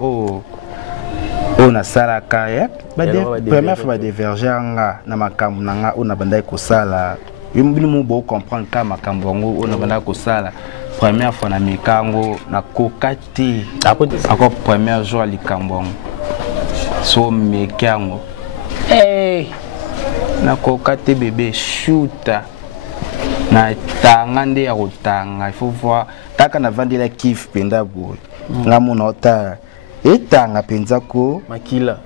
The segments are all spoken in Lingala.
oh on a salaka ya première fois diverger nga na makambo nanga on a bandai ko sala yumbi mu bo comprendre ka makambo ngo on a bandai ko sala première fois na mikango na kokati ako premier jour à likambo so mekango na kokati bébé shoota na tangande ya kotanga il faut voir taka na vandi la kiff penda boy nga mona ota etanga penza ko makila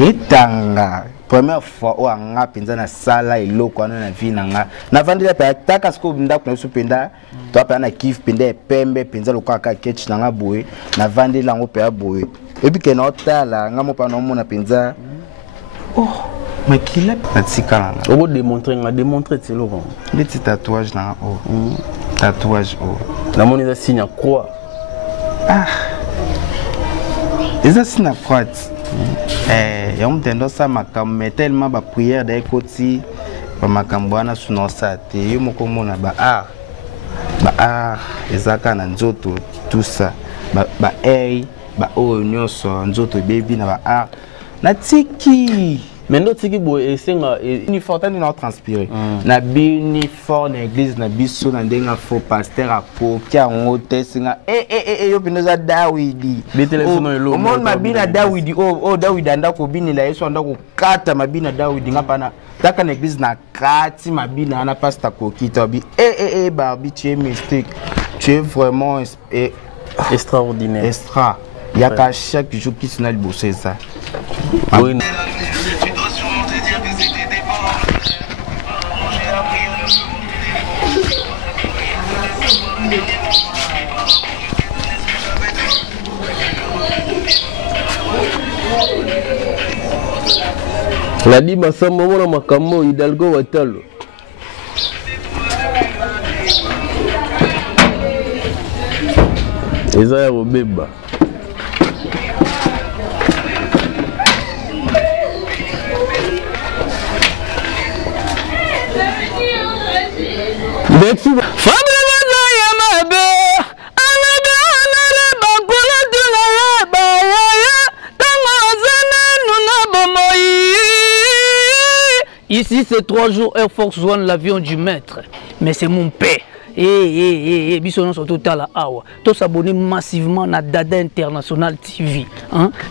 etanga première fois o anga penza na sala eloko na vie nanga na vandi la taka sko binda kuna so penda to pa na kiff penda pembe penza lokwa ka ketch nanga boy na vandi la ngo pe boy ebi ke na otala nga mo pa no mona penza makila patika on va démontrer c'est Laurent les petits tatouages na tatouage la monnaie signe à croix eza signe croix ya mtendo sa makambo tellement ba prière de koti ba makambo ana sunosa te yo moko mona ba ezaka na nzoto tout ça ba nyonso nzoto baby na ba na tiki maintenant tiki bo esenga uniforme na transpirer na uniforme na église na biso na ndenga faux pasteur ako kia ngote singa yo pinoza Dawidi o mon mabina Dawidi Dawidi anda ko binila Yesu anda ko kata mabina Dawidi ngapana taka na église na kati mabina ana pasteur ko kita bi Barbie tu es mystique tu es vraiment extraordinaire extra yaka chaque jour qui s'na bosser ça oui. La dit Massamba mona makambo Hidalgo watalo. Eza ya robeba. Merci. Ici, c'est 3 jours Air Force One, l'avion du maître. Mais c'est mon père. Bisson surtout à la Awa. Tous s'abonner massivement à Dada International TV.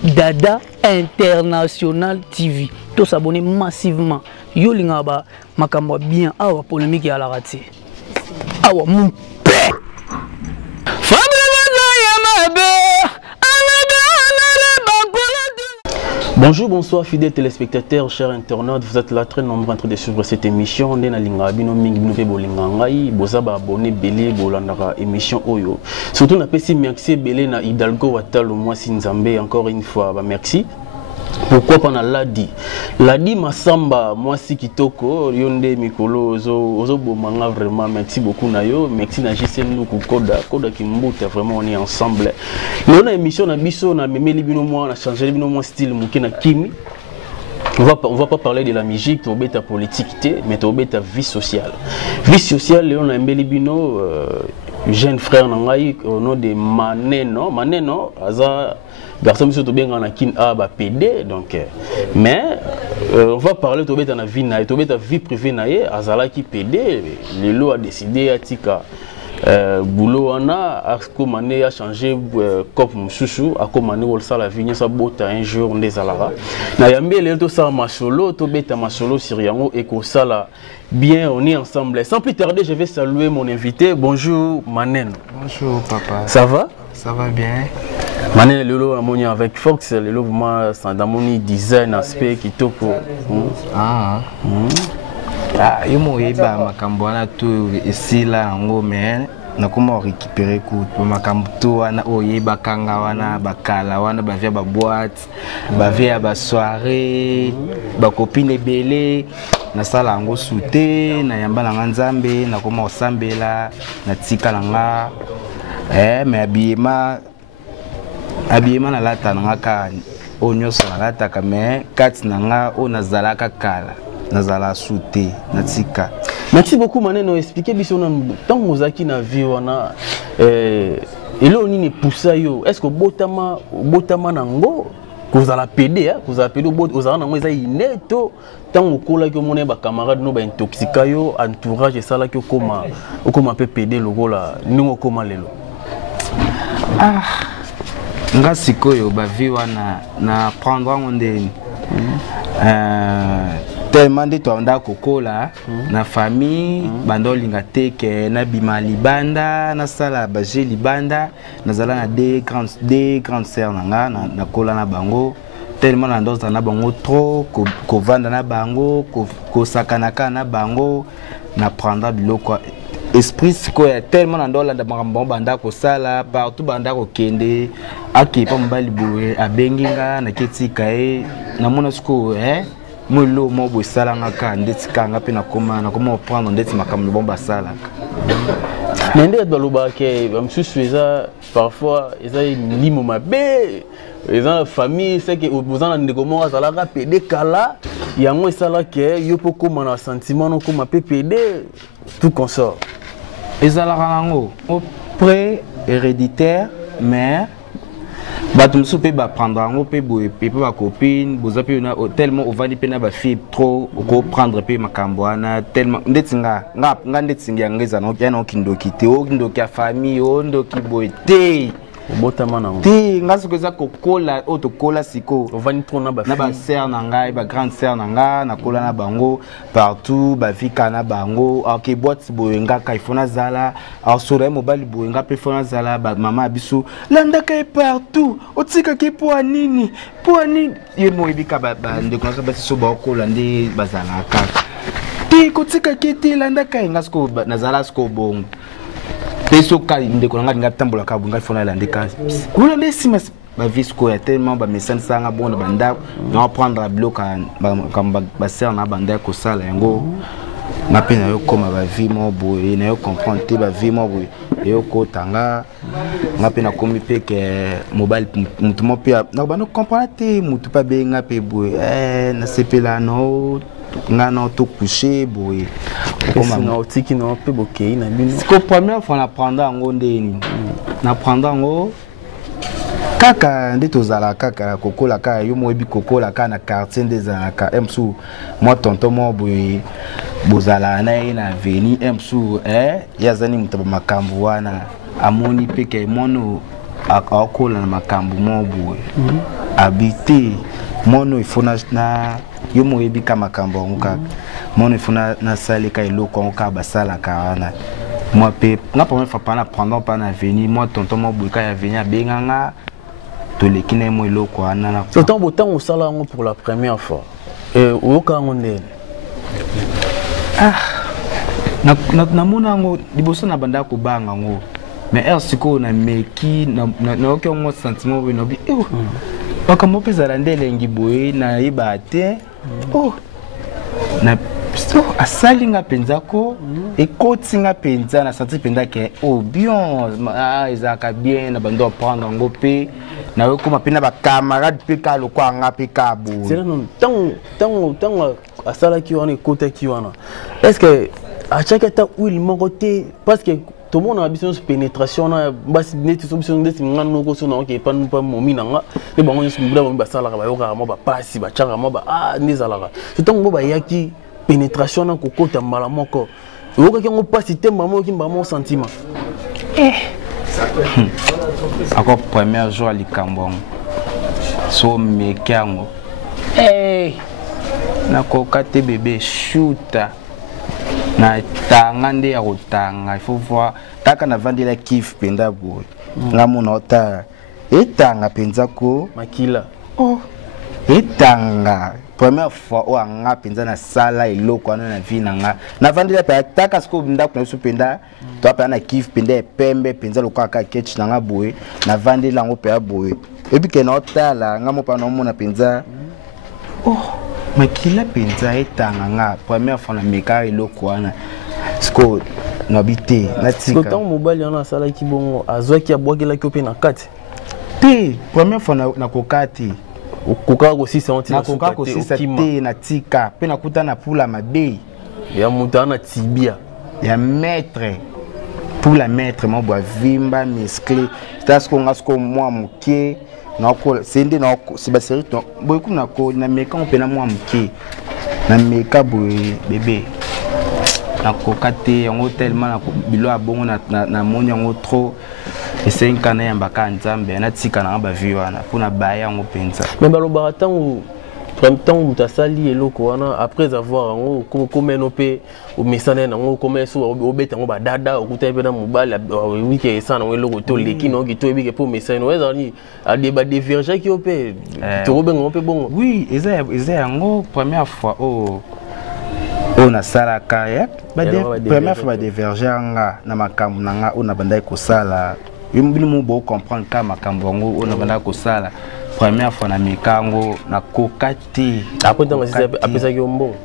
Dada International TV. Tous s'abonner massivement. Yo lingaba makambo bien Awa polémique à la raté. Awa mon père. Bonjour, bonsoir fidèles téléspectateurs, chers internautes, vous êtes là très nombreux en train de suivre cette émission. On est dans l'Ingabino Mingi Binofe Bolingangai, Bozaba abonné Belé Bolandara émission Oyo. Surtout on appelle si merci Belé na Hidalgo Watalo moi Sinzambe encore une fois, merci. Pourquoi pas na Ladi Massamba moi si kitoko yonde mikolo ozo bomanga vraiment merci beaucoup na yo merci na JCN nous koda kimbuta vraiment on est ensemble. Nous na émission na biso na memeli bino moi na changer bino moi style mukina kimi. On va pas parler de la musique, on va ta politique mais on va ta vie sociale. Vie sociale on a memeli bino jeune frère nangai au nom de Maneno aza garçon monsieur to bien na kin ba PD donc mais on va parler to beta na vie na to beta vie privée na ye azala ki PD le lot a décidé atika boulot ana a commencé à changer cop mususu a commencé wol sala vie sa bota un jour des alara na yambe le to sa masolo to beta masolo sur yango et ko sala bien on est ensemble sans plus tarder je vais saluer mon invité. Bonjour Manen. Bonjour papa. Ça va? Ça va bien. Manen lelo amoni avec Fox lelo vraiment ça dans mon design aspect qui toko. Yo mo yeba makambo wana tu esila ngo mais na comment récupérer coup makambo tu wana oyeba kanga wana bakala wana ba via ba boîte ba via ba soirée ba copine belé na sala ngo souté na yamba na nzambe na comment osambela na tika nga mais habillement na lata nga ka onyoso na lata ka mais kati na nga o nazalaka kala nazala souté na tika. Merci beaucoup Maneno expliquer biso na tango zaki na vie wana Et là, on est poussé. Est-ce que botama nango, vous allez pédé, vous allez pédé, vous allez nango ezai neto. Tant au cours là que mon camarade nous intoxiqué yo, entourage et ça là que comment peut pédé le gars là, nous comment les lo. Ah, nga sikoyo ba vie wana na prendre ngondeni. Tellement de temps kokola na famille bando linga teke na bima libanda na sala baje libanda na zala na des grandes sœurs nanga na kola na bango tellement na ndoza na bango trop ko vanda na bango ko sakanaka na bango na prendre biloko esprit siko ya tellement na ndola da bango banda ko sala partout banda ko kende akipa mbali boye abenginga na ketika na mona siko Molo mobo salanga ka ndeti kanga pe na koma prendre ndeti makambo bomba sala. Nende baloba ke msusu eza parfois eza limo mabe eza la famille c'est que opposant ndeko mo azala ka pede kala yango esala ke yo poko na sentiment no koma pe pede tout consort. Ezala rango au pré héréditaire mais batum soupe ba prendre ngo pe boye pe ba copine boza pe na tellement au vandi pe na ba fille trop ko prendre pe makambwana tellement ndetinga nga ndetinga ngeza no kyana kindoki te o kindoki ya famille o ndoki boye te botama nango te nga sokoza kokola o to kola siko au vandi trop na ba sœur na ngai ba grande sœur na nga na kola na bango partout ba fika na bango ok boîte boye nga ka ifona zala a sura mobile boye nga pe fona zala ba mama biso landa ka partout otika ke po anini ye mo ibika ba ndeko na ba so ba kola ndi bazala ka te kotika ke te landa ka nga sko na zala sko bongo peso ka ndeko nga nga tambola ka bunga fona landa ka kula lesima ba visco ya tellement ba message sanga bona banda na prendre bloc comme ba sœur na banda ko sala yango na pena yo koma ba vie mo boye na yo comprendre te ba vie mo boye yo ko tanga na pena komi pe ke mobile mutu mo pe na ba no comprendre te mutu pa be nga pe boye na sepela no nga no to coucher boye koma na otiki no pe bokei na bino ko première fois na prendre ngo ndeni na prendre ngo kaka ndi tozala kaka kokola ka yo moyebi kokola ka na quartier ndezalaka msu moi tonton mo boye bozala na ye na avenue msu yazani mutaba makambo wana amoni peke mono akola na makambo mo boye habiter mono ifona na yo moyebi ka makambo ngoka mono ifona na salika eloko ngoka basala ka wana moi pe na première fois pas na prendre pas na avenue moi tonton mo boye ka ya avenue abenganga les qui n'aiment le quoi nana. C'est un beau temps au salon pour la première fois. Et au cas où on est. Ah. Na mona ngo liboso na banda ko banga ngo. Mais er siko na meki na aucun mot sentiment we no bi. Baka mo pesa randele ngiboye na ibate. Oh. Na so asalinga penzako ekotinga penza na senti penza ke oh bien ezaka bien na bando prendre ngo pe na yo kuma pena ba camarade pe ka lo kwa nga pe ka bo c'est là non tant asala ki wana ekota ki wana est-ce que à chaque temps où il monte parce que tout le monde a besoin de pénétration na basi neti so besoin de ngano ko so na ok pas momi nanga et bon on se mbula ba sala ba yo ka mo ba pasi ba changa mo ba nizala c'est tant mo ba yaki pénétration na kokota mbala moko oyoka kengo pasi te mama ki mbama sentiment encore premier jour à Likambong so mekango na kokate bébé shoota na tangande ya kotanga il faut voir taka na vandi la kiff penda boy ngamona ota etanga penza ko makila etanga première fois o anga penza na sala eloko na vie nanga na vandi la taka sko binda kuna so penda to pa na kiff penda pembe penza lokwa ka ketch nanga boy na vandi la ngo pe boy ebi ke na otala ngamo pa no mona penza makila penza etanga nga première fois na meka eloko wana sko na bité na tika tant mobile yana sala ki bongo azwaki abwakela ki ope na kati te première fois na kokati koka ko 6 na koka ko 6 te na tika pe na kuta na pula mabe ya mutana tibia ya maître pour la mettre moi bois vimba musclé c'est ce qu'on a ce qu'on moi moké na ko c'est ndé na c'est ba série beaucoup na ko na meka on peut na moi moké na meka boy bébé na ko kate en tellement na bilo abongo na moni en trop et 5 ans ya mbaka nzambe na tika na ba vie wana pour na baya en penza mais balo baratango en même temps où tu as sali et loko après avoir comme un opé au messane nango comme so obeta ngo badada okuta pe na mobali wiki esa na loko to leki no ki to ebike pour messane ouais zani a débat diverger qui opé to robengo opé bon oui eza ngo première fois on a salaka ya première fois ba diverger nga na makambo nanga on a bandai ko sala yimbi mu bo comprendre ka makambo ngo on a bandai ko sala première fois na mikango na kokati après tant c'est apesa ki mbongo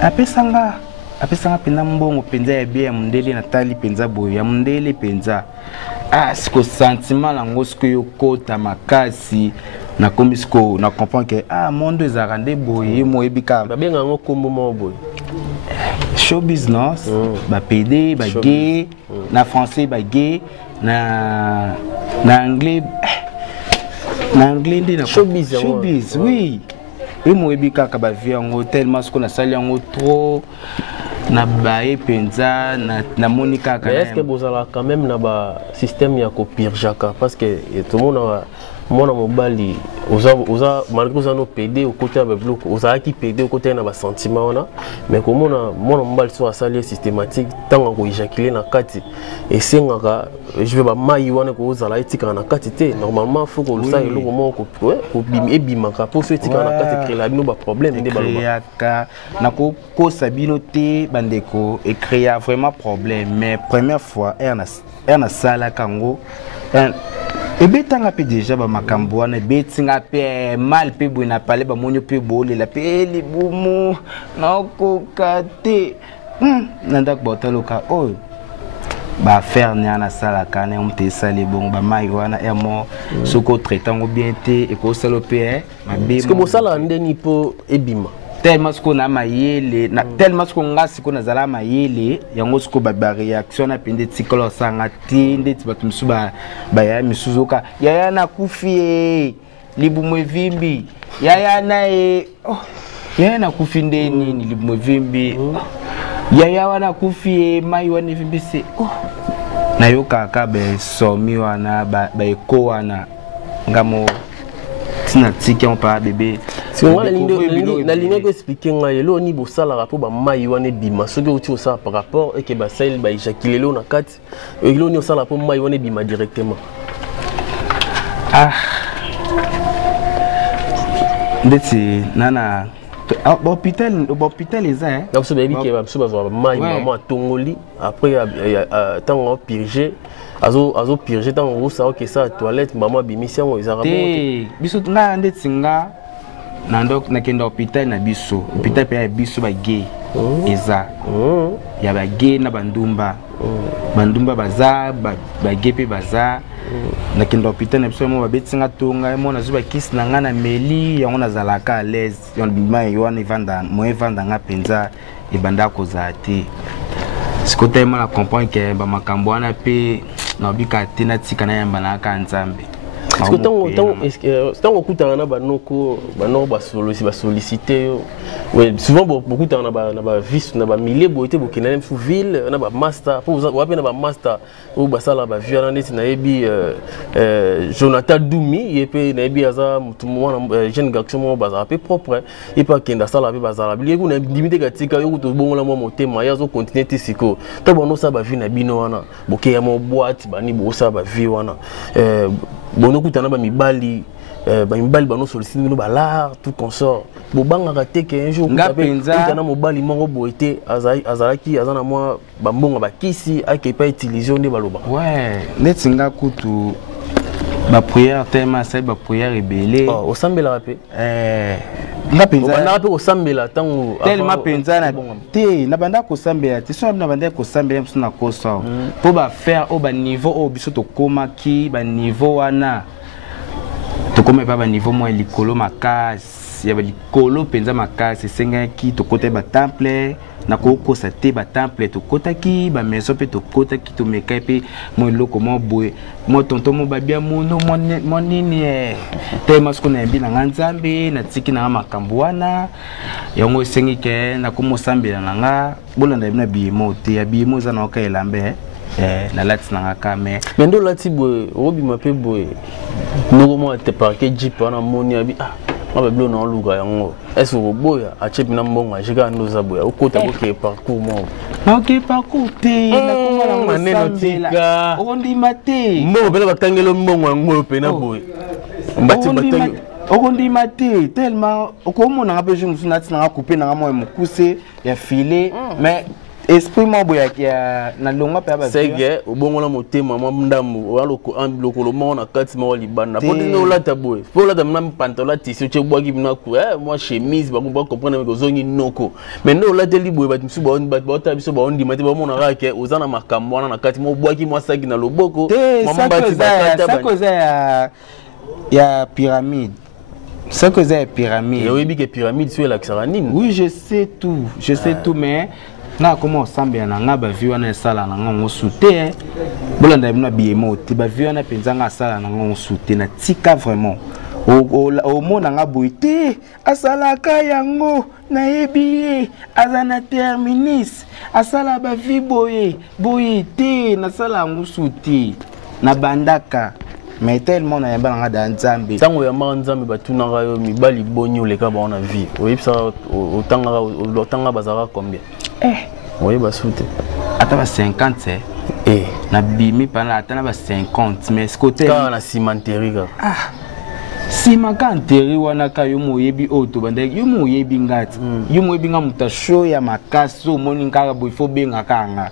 apesanga pena mbongo penza ya bien mundele na tali penza boyo ya mundele penza siko sentiment lango siko yokota makasi na komisko na comprendre que mondo ezarande boye mo ebika ba benga ngo kombo mo boye show business ba PD ba gay na français ba gay na anglais na anglais ndi na showbiz oui et moi ebika ka ba vie en hôtel mas ko na sali en trop na bae penza na monika ka est-ce que vous allez quand même na ba système ya ko pirjaka parce que tout le monde mona mobali oza malgré ça no PD au côté avec bloc oza qui PD au côté na ba sentiment ona mais comme mona mobali so asali systématique tant ko éjaculer na kati et sengaka je vais ba mai wana ko oza la etika na kati te normalement faut que ça elo comment ko bimaka pour so etika na kati créer la bino ba problème de baloba na ko sabino te bandeko et créer vraiment problème mais première fois erna sala kango et betanga pe déjà ba makambo wana betinga pe mal pe boina parler ba monyo pe bole la pe libumu na kokate nanda botaloka ba faire na sala kana on te sali bon ba mai wana emo soko traitant bien te e ko salo pe ma be ce que bo sala ndeni po ebima tellement ce qu'on a maillé tellement ce qu'on a si qu'on a zala maillé yango ce qu'on ba réaction na pende tikolo sanga tinde tibatu msuba ba ya misuzoka yaya na kufi libumwe vimbi yaya na yaya na kufi ndeni ni libumwe vimbi yaya wana kufi mai wana vimbi se na yoka ka be somi wana ba eko wana ngamo tina tiki on pa bébé si on la ligne que expliquer nga yelo ni bo sala rapport ba mai wana bima soki uti ça par rapport et que ba sel ba éjaculer lo na kati yelo ni sala rapport mai wana bima directement ndeti nana hôpital eza donc ce baby qui va se ba mai maman tongoli après tant purger azo purger tant on ça que ça toilette maman bimisi ngo ezara monte biso nga ndeti nga na ndok na kenda hôpital na biso hôpital pe ya biso ba gay eza ya ba gay na bandumba baza ba gay pe baza na kenda hôpital na biso mo ba betinga tonga mo na zuba kiss na nga na meli yango na zalaka à l'aise yon bima yon evanda mo evanda nga penza e banda ko zate sikote mo na comprendre que ba makambo wana pe na bika tina tika na yamba na ka nzambe est-ce que tant que na banoko ba solliciter souvent beaucoup na ba vis na ba milliers boité bokina même sous ville na ba master pour vous na ba master ou ba sala ba violent na yebi Jonathan Doumi yepe na yebi aza mutu mwana jeune garçon mo ba peu propre et pas kenda sala be bazala bi ku na limite katika yo to bongola mo motema yazo continuer tisiko to bono sa ba vie na bino wana bokeya mo boîte bani bo sa ba vie wana bono kutana ba mibali bano solliciter bino balar tout consort bobanga raté que un jour kutana mobali moko boité azalaki azana moi bambonga bakisi ake pas utiliser on baloba ouais netinga kutu ba prière tellement c'est ba prière rebelle au sambela rapé nga penza na pe au sambela tango tellement penza na te na banda ko sambela te so na banda ko sambela mso na ko so pour ba faire au ba niveau au biso to koma ki ba niveau wana to comme pas niveau moi likolo makasi ya likolo penza makasi senga ki to côté ba temple na ko sa te ba temple to kota ki ba maison pe to kota ki to meka pe mo loko mo boy mo tonton mo ba bien mo no mo nini te masko na mbi na nzambe na tiki na makambo wana yango sengi ke na ko mo sambela na nga bolanda na bi mo te ya bi mo za na ka elambe na lati na ngaka mais ndo lati boy obi mape boy noko mo te parquet jeep na moni abi ma blo na luga yango est-ce que boya a chepi na mbonga jika ndoza boya ukota ko ke parcours mo na ke parcours te na ko na maneno tika ondi mate mo bela batangelo mbongo yango pe na boy mbati batangelo ondi mate tellement okomona ngape je musunati na couper na mo mukuse ya filet mais esprit mo boya ya na longa pe ba sege obongola motema mo ndambu waloko ambiloko lo mo na kati mo libanda po dino lata boy po lata na pantalon tisi che bwaki bina ku moi chemise ba ko comprendre ko zongi noko mais no lata li boy ba msu ba on ba ta biso ba on di mate ba mo na rake ozana makambo wana na kati mo bwaki mo saki na loboko mo mbati ba ta ba ya pyramide. C'est que c'est pyramide. Et oui, que pyramide sur la Xaranine. Oui, je sais tout, mais na comment ensemble na nga ba vi wana sala na nga ngosute bolanda bina biemo ti ba vi wana penza nga sala na nga ngosute na tika vraiment o mona nga boite asala ka yango na yebi azana terminus asala ba vi boite na sala ngosute na bandaka mais tellement na yamba nga da nzambe tango ya nzambe batunanga yo mibali bonyo leka ba na vie oyipsa otanga bazara combien oui basute ata ba 50 na bimi pana ata na ba 50 mais ce côté ka na cimenterie ka sima ka nteri wana ka yo moyebi oto bande yo moyebi ngati yo moyebi nga mutasho ya makaso moni nkaka bo ifo benga kanga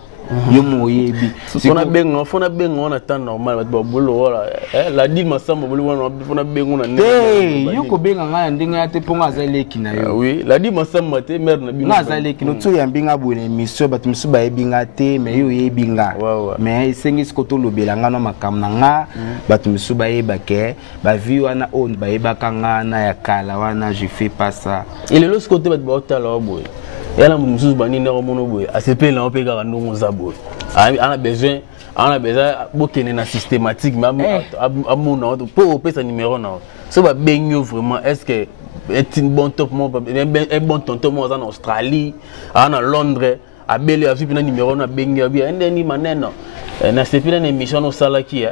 yo moyebi fona benga na temps normal ba bolo wala la dit masamba bolo wana fona benga na yo ko benga nga ndinga ate ponga azaleki na yo oui la dit masamba te mère na binga azaleki no tso ya mbinga bone mission batu misuba yebinga te mais yo yebinga mais sengi skoto lobela nga no makam na nga batu misuba yebake ba vi wana on ba yebaka nga na ya kala wana je fais pas ça et le skoto batu ba otala boy yala mususu bani na mono boy asepe na opeka ndongo za boy ana besoin bokene na systématique mais amona pour opesa numéro na so ba benyo vraiment est-ce que est une bon top mo un bon tonton mo en Australie en Londres a bele afi na numéro na benyo bien ndeni maneno na sepe na émission no sala ki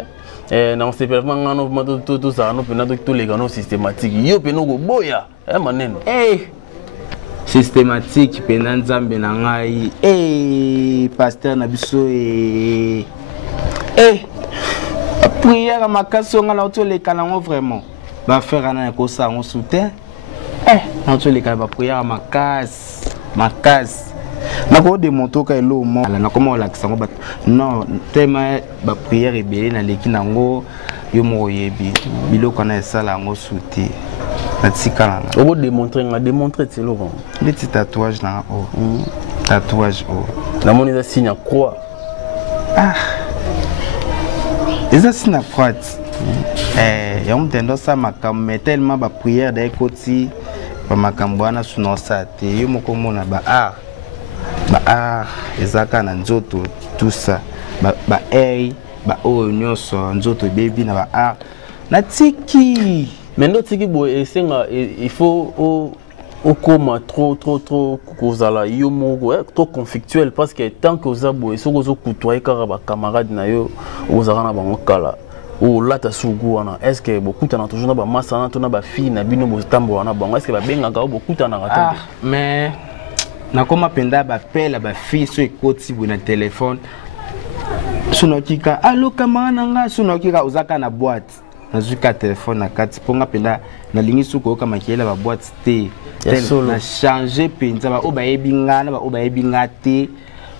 na sepe vraiment ngano tout ça no pena to les canaux systématique yo pena go boya maneno systématique pena nzambe na ngai pasteur na biso prière makasi nga na otoleka nango vraiment ba faire na ko sa ngo soutien na otoleka ba prière makasi na ko démontrer ka elo mo na comment la kisango ba non tema ba prière ebele na leki nango yo mo yebi biloko na esala ngo soutien on va démontrer c'est Laurent. Les petits tatouages là haut. Tatouage haut. La monnaie signe à croix. Les signes à croix. Et on tendance ça mais tellement ba prière des côtés ba makambwana suno sate yo moko mona ba ezaka na nzoto tout ça ba ba o nyoso nzoto baby na ba na tiki. Maintenant, il faut au trop trop conflictuel parce que tant que vous avez côtoyé camarades na yo vous avez kala ou là ta suguana est-ce que beaucoup t'en toujours na ba massa na ba fille na bino botambo wana bango est-ce que ba benga beaucoup t'en attendre mais na koma penda ba pela ba fille so ekoti na téléphone sunokika allo camarade nga sunokika uzaka na boîte nazuka téléphone na kati ponga penda na lingi suko kama kiela ba boîte te na changer penza ba obayebi ngana ba obayebi ngate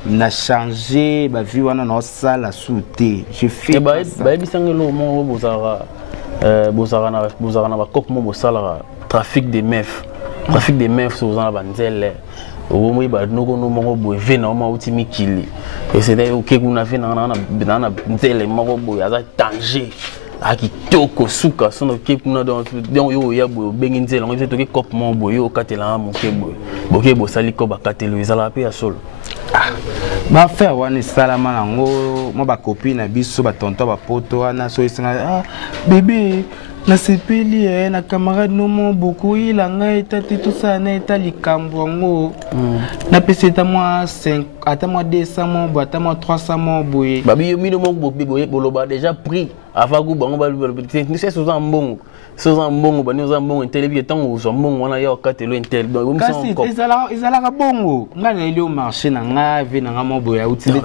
na changer ba vie wana na sala souté je fais ba bisangelo mo bozara na ba cop mo bosala trafic des meufs sur za ba nzele o mo ba noko no mo bo vena o ma utimi kili et c'est d'ailleurs que kuna vena na nzele mo bo ya za danger akitoko suka sono ke kuna donc yo ya bo benginze la ngite to ke cop mon boyo katela mon ke boy boke bo sali ko ba katelo ezala pe ya solo ba faire wana salama nango mo ba copine na biso ba tonton ba poto wana so isinga bébé na sepeli na camarade no mo beaucoup il a ngaita tout ça na eta likambo ngo na pese ta moi 5 ata moi 200 mo bo ata moi 300 mo boye babi yo mino mo boye boloba déjà pris avagu bango ba ni c'est souvent mbongo souvent mbongo ba ni souvent mbongo telebi tango so mbongo wana ya katelo intel donc kasi ezala bongo ngana ile au marché na nga ve na nga mo boye utile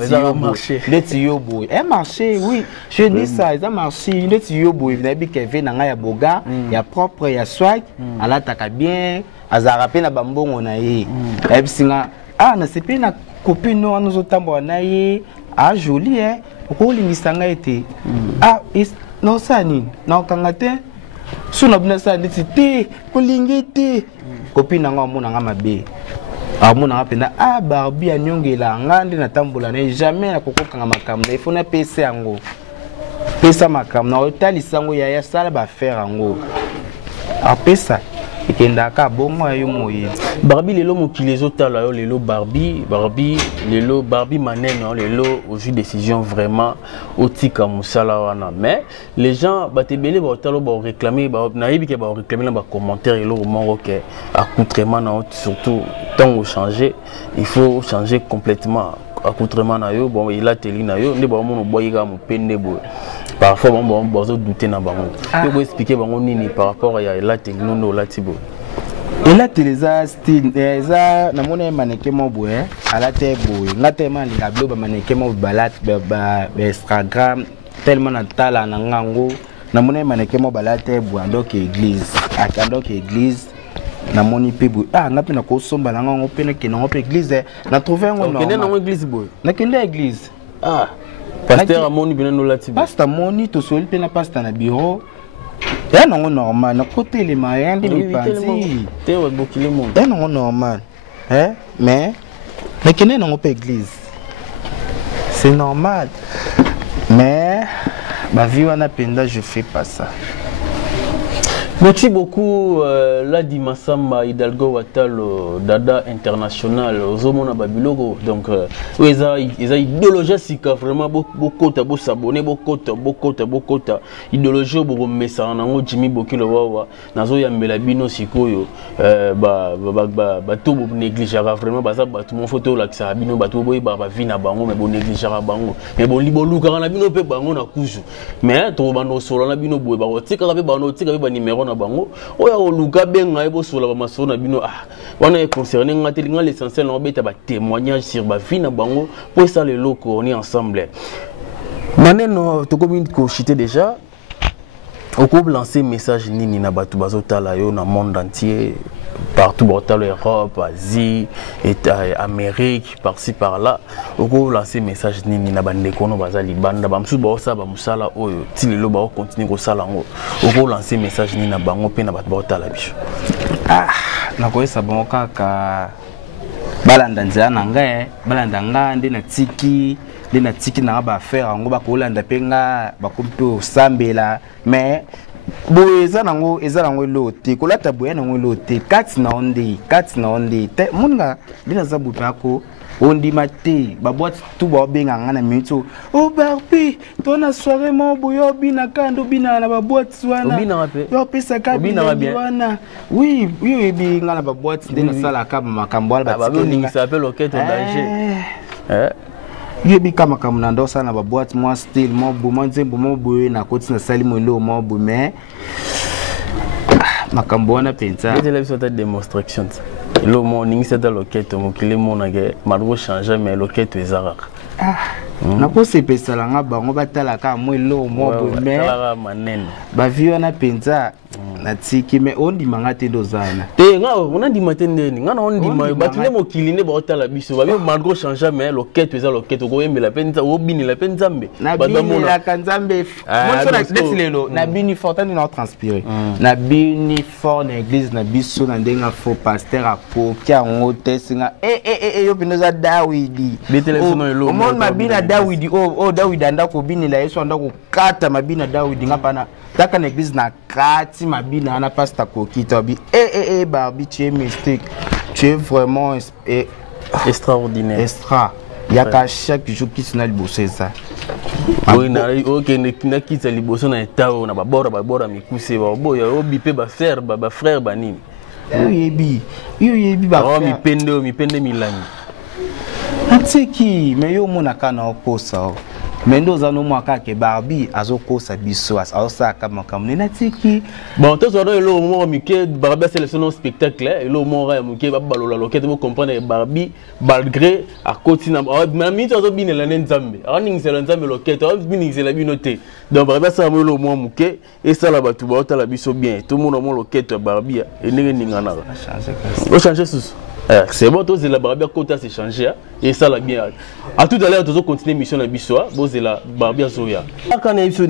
ti yo boye marché oui je dis ça ça marché ndeti yo boye na bi keve na nga ya boga ya propre ya swag ala taka bien azara pe na bambongo na ye ebisinga na sepe na copine no anu zo tambo na ye joli ko lingisanga ete no sani na kangate suna bina sani te ko lingete copine nga mona nga mabe mona nga penda Barbie anyongela ngande na tambola na jamais na kokokanga makambo il faut na pesa yango pesa makambo na otali sango ya sala ba faire yango pesa ikenda ka bongo ayo moye Barbie lelo mokili ezotala yo lelo Barbie maneno lelo aujourd'hui décision vraiment otika musala wana mais les gens batebele ba otalo ba réclamer ba naïbi ke ba réclamer na ba commentaire lelo moko ke accoutrement na surtout tant changer il faut changer complètement accoutrement na yo bon il a teli na yo ne ba mo boyika mo pende bo parfois bon douter na bango je vais expliquer bango nini par rapport à la techno la tibo et là teleza style eza na mona maneke mo boye ala te boye ngate man la bloba maneke mo balat ba Instagram tellement na tala na ngango na mona maneke mo balate boye donc église donc église na moni pe boye ngapi na ko somba na ngango pe na kena pe église na trouver ngo non na église boye na kenda église pasteur amoni bino no lati pasteur moni to soli pe na pasteur na bureau ya non normal na côté les moyens de mipanzi te wa bokile monde ya non normal mais kene na pe église c'est normal mais ma vie wana penda je fais pas ça. Merci beaucoup Ladi Massamba Hidalgo Watalo Dada International Zomona Babilogo donc ils ont idéologie sika vraiment beaucoup ta s'abonner beaucoup ta idéologie beaucoup message nango Jimmy Bokilo wawa nazo yambela bino sikoyo ba tout négligera vraiment baza tout mon photo là que ça bino bato boy ba vina bango mais bon négligera bango mais bon liboluka na bino pe bango na kuzu mais to bano solo na bino boy ba tika pe bano tika pe numéro na bango oya oluka benga ebo sola ba masona bino wana est concerné ngatelinga l'essentiel na beta ba témoignage sur ba vie na bango pour ça le loko on est ensemble maneno to komi ko chiter déjà on peut lancer message nini na batu bazotala yo na monde entier partout dans l'Europe, Asie, Amérique, par-ci par-là. On peut lancer message nini na bande kono bazali banda bamsu ba osa ba musala oyo tilelo ba continuer ko sala ngo. On peut lancer message nini na bango pe na bat ba tala biso. Na ko esa bango kaka balanda nzana nanga balanda nga ndi na tiki na ba faire ngo ba ko landa penga ba kompo sambela mais boye eza nango lote kolata boye nango lote kati na onde te munga bina za butu ako ondi mate ba boîte tout ba benga ngana mito Barbie tona soirée mo boyo bina kando bina na ba boîte wana yo pesa ka bina wana oui bi ngana ba boîte ndena sala ka makambo ala ba tiki ça s'appelle loquette danger yebi kama kamuna ndosa na ba boîte moi style mo bomo nzembo mo boye na koti na sali mo lo mo mais makambo wana penza c'est la sorte de démonstration lo mo ningi c'est dans loquette mo kile mo na ge malgo changer mais loquette ezara na ko se pesa la nga bango batala ka mo lo mo boye mais la manene ba vie wana penza natiki mais on dit mangate dozana te nga on a dit matin ndeni nga na on dit ma batule mo kiline ba otala biso ba malgré changer mais loquette pesa loquette ko yembe la penza o bini la penza mbe na bini la kanzambe moi so na desilelo na bini fortane na transpirer na bini fort na église na biso na ndenga faux pasteur ako kia ngote singa yo pinoza Dawidi o monde mabina Dawidi o Dawidi anda ko bini la Yesu anda ko kata mabina Dawidi ngapana taka na église na kati mabina ana pasteur ko kita bi Barbie tu es mystique tu es vraiment extraordinaire extra yaka chaque jour qui sona liboso ça oui na OK na kita liboso na etao na babora mikuse ba boya obipe ba frère ba frère ba nini yoyebi ba mipende milani atiki mais yo mona kana okosa mendo za no mwaka ke Barbie azokosa biso azosa kama kama natiki bon to so do lo mo mike Barbie sélectionne un spectacle et lo mo ra mike ba balola loquette vous comprendre Barbie malgré à côté na mi to zo bine la nzambe aning c'est la nzambe loquette bine c'est la binoté donc Barbie ça mo lo mo muke et ça la batu ba la biso bien tout monde mo loquette Barbie et ninga na changer sous c'est bon, tous les Barbie à côté s'est changé et ça l'a bien. À tout à l'heure, tous continuer mission la bisoa, bon c'est la Barbie à Soya. Quand on est sur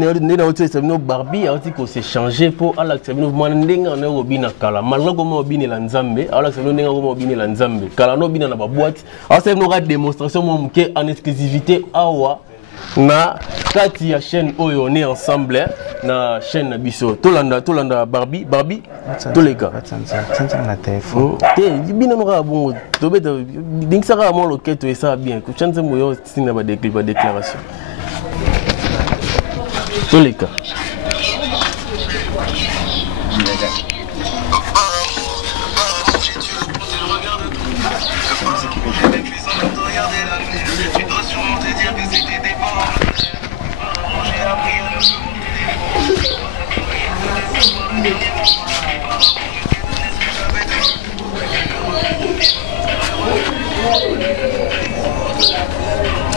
nos Barbie, on dit qu'on s'est changé pour à l'accepter nous mandenga on est au bina kala. Malgré comment au bina lanzambe, à l'accepter nous comment au bina lanzambe. Kala no bina na ba boîte. Alors c'est une démonstration mon en exclusivité awa. Na kati ya chaîne oyo on est ensemble na chaîne biso tolanda Barbie toleka na téléphone te bina no ka bongo to beta ding saka mo loketo et ça bien ku chance moyo sina ba déclaration toleka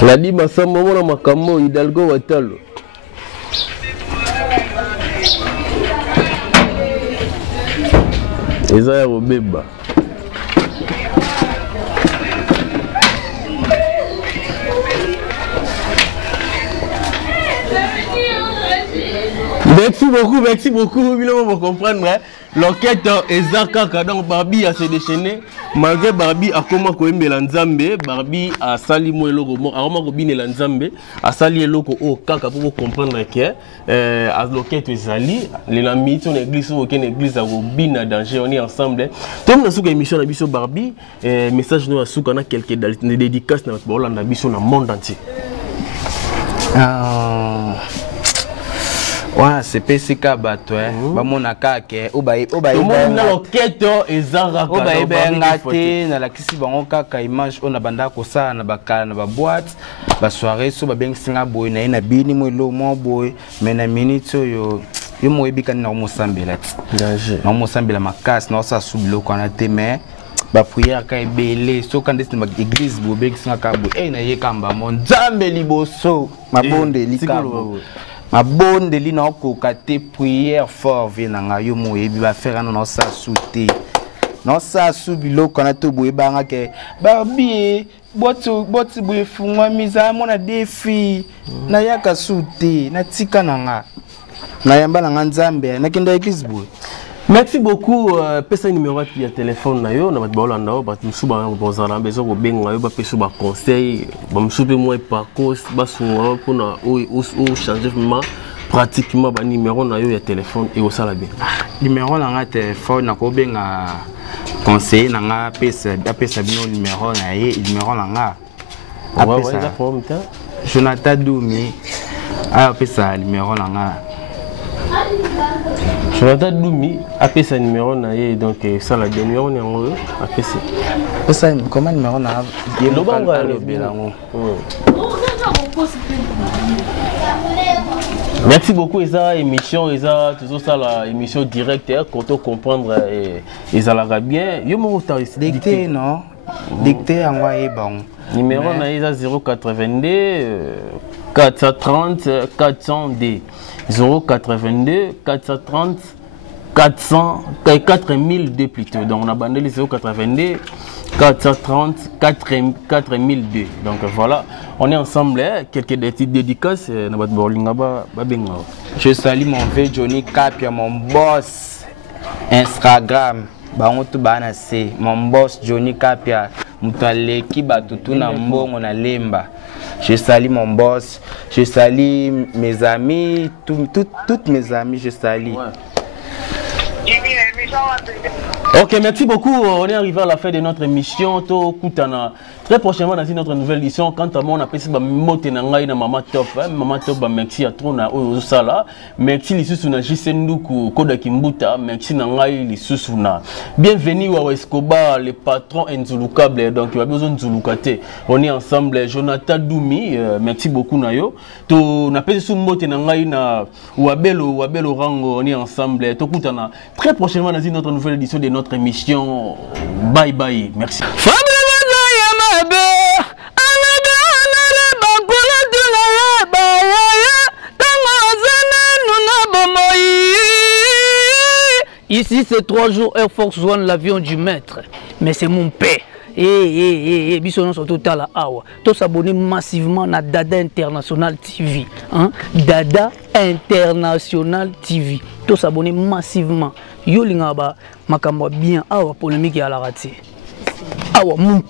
La dit Massamba mona makambo Hidalgo Watalo. Eza ya Robeba. Merci beaucoup. Vous pouvez comprendre. L'enquête est donc Barbie a se déchaîné. Malgré Barbie a comment koembe lanzambe, Barbie a sali mo eloko mo, a comment kobine lanzambe, a sali eloko o kaka pour comprendre que à l'enquête est sali, les amis on église ou aucune église a bina danger, on est ensemble. Tout le monde a émission na biso Barbie, message nous a souka na quelques dédicaces na Bolanda biso na monde entier. Ouais, c'est PCK bato ba mona kake obaye na loketo ezara ka obaye ngate na la kisi bango kaka image ona banda ko sa na bakala na ba boîte ba soirée so ba bengisinga boy na bini mo lo mo boy mais na minute yo mo ebika na mo sambela danger na mo sambela makasi na sa sublo ko na te mais ba prière ka ebele so quand est na église bo bengisinga ka boy na ye kamba mo nzambe liboso mabonde likabo ma bonne de l'ina kokate prière fort venanga yo mo ebi ba faire na sa souté non sa subilo kana to boye banga ke Barbie botu boye fungwa miza mona défi na yaka souté na tika nanga na yamba na nzambe na kenda église boye. Merci beaucoup. Pesa numéro de téléphone na yo na bat bolanda o bat musuba bozala bezo ko benga yo ba peso ba conseil ba musupe moi parcours ba sunga pour na o changer vraiment pratiquement ba numéro na yo ya téléphone et au sala bien. Numéro na nga téléphone na ko benga conseil na nga pesa bino numéro na ye numéro na nga. Apesa Jonathan Doumi pesa numéro na nga. Jonathan Doumi appelle sa numéro na ye donc ça la numéro ni en appelle ça comment numéro na le banga le belango. Merci beaucoup eza émission eza toujours ça la émission directe quand on comprendre et ça la bien yo mo dicté non dicté en wa bon numéro na eza 082 430 400D 082 430 4002 plutôt. Donc on a bandé les 082 430 4002. Donc voilà, on est ensemble. Quelques petites dédicaces. Je salue mon vieux Johnny Capia, mon boss Instagram. Mon boss Johnny Capia, je salue mon boss, je salue mes amis, toutes mes amies, je salue. Ouais. Ok, merci beaucoup. On est arrivé à la fin de notre émission. Très prochainement dans une autre nouvelle édition. Quant à moi, on a passé Maman Top. Maman Top, merci à trop. Merci les sous-suna Jisenduku, Koda Kimbuta. Merci Nangai les sous-suna. Bienvenue à Escobar, les patrons Nzulukable. Donc, il y a besoin de Nzulukate. On est ensemble. Jonathan Doumi, merci beaucoup. Nayo. On a passé sous Mote Nangai na Wabelo Rango. On est ensemble. Très prochainement dans une autre nouvelle édition de notre émission. Bye bye. Merci. Ici, c'est 3 jours Air Force One, l'avion du maître. Mais c'est mon père. Bissonon sont tout à la awa. Tous s'abonner massivement à Dada International TV. Dada International TV. Tous s'abonner massivement. Yo lingaba makambo bien awa polémique à la raté. Awa mon